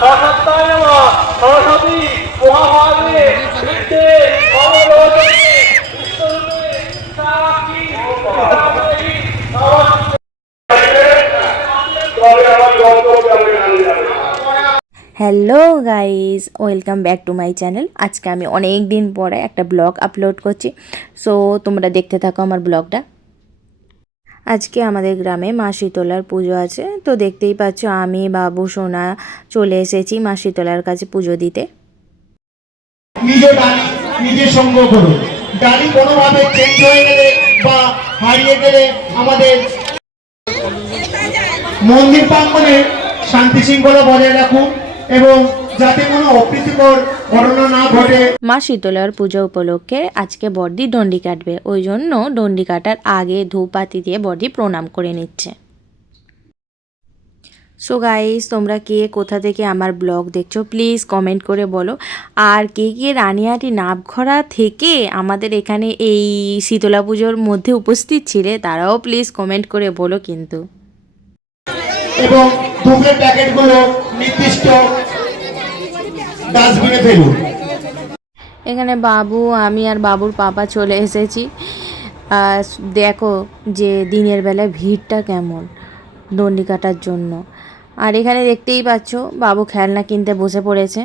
সরস্বত্যায় নমঃ সরস্বতী মহাভাগে বিদ্যে অবলোকনে বিশ্বরূপে সাক্ষী সাক্ষী hello guys, welcome back to my channel. আজকে আমি অনেক দিন পরে একটা ব্লগ আপলোড করছি, সো তোমরা দেখতে থাকো আমার ব্লগটা। আজকে আমাদের গ্রামে মা শীতলার পুজো আছে, তো দেখতেই পাচ্ছ আমি বাবু সোনা চলে এসেছি মা শীতলার কাছে পুজো দিতে। নিজে ডালি নিজে সঙ্গ করুন। ডালি কোনোভাবে চেঞ্জ হয়ে গেলে বা হারিয়ে গেলে আমাদের মন্দির প্রাঙ্গণে শান্তি শৃঙ্খলা বজায় রাখুন এবং যাতে কোনো অপ্রীতিকর ঘটনা না ঘটে। মা শীতলার পুজো উপলক্ষে আজকে বড়দি ডন্ডি কাটবে, ওই জন্য ডন্ডি কাটার আগে ধূপবাতি দিয়ে বড়দি প্রণাম করে নিচ্ছে। সো গাইস, তোমরা কে কোথা থেকে আমার ব্লগ দেখছো প্লিজ কমেন্ট করে বলো। আর কে কে রানিহাটি নাভঘরা থেকে আমাদের এখানে এই শীতলা পুজোর মধ্যে উপস্থিত ছিলে তারাও প্লিজ কমেন্ট করে বলো কিন্তু। এবং ধূপের প্যাকেটগুলো নির্দিষ্ট ডাস্টবিনে ফেলুন। এখানে বাবু, আমি আর বাবুর পাপা চলে এসেছি। দেখো যে দিনের বেলায় ভিড়টা কেমন ডন্ডি কাটার জন্য। আর এখানে দেখতেই পাচ্ছ বাবু খেলনা কিনতে বসে পড়েছে।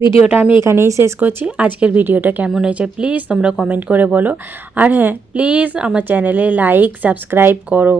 ভিডিওটা আমি এখানেই শেষ করছি। আজকের ভিডিওটা কেমন হয়েছে প্লিজ তোমরা কমেন্ট করে বলো। আর হ্যাঁ, প্লিজ আমার চ্যানেলে লাইক সাবস্ক্রাইব করো।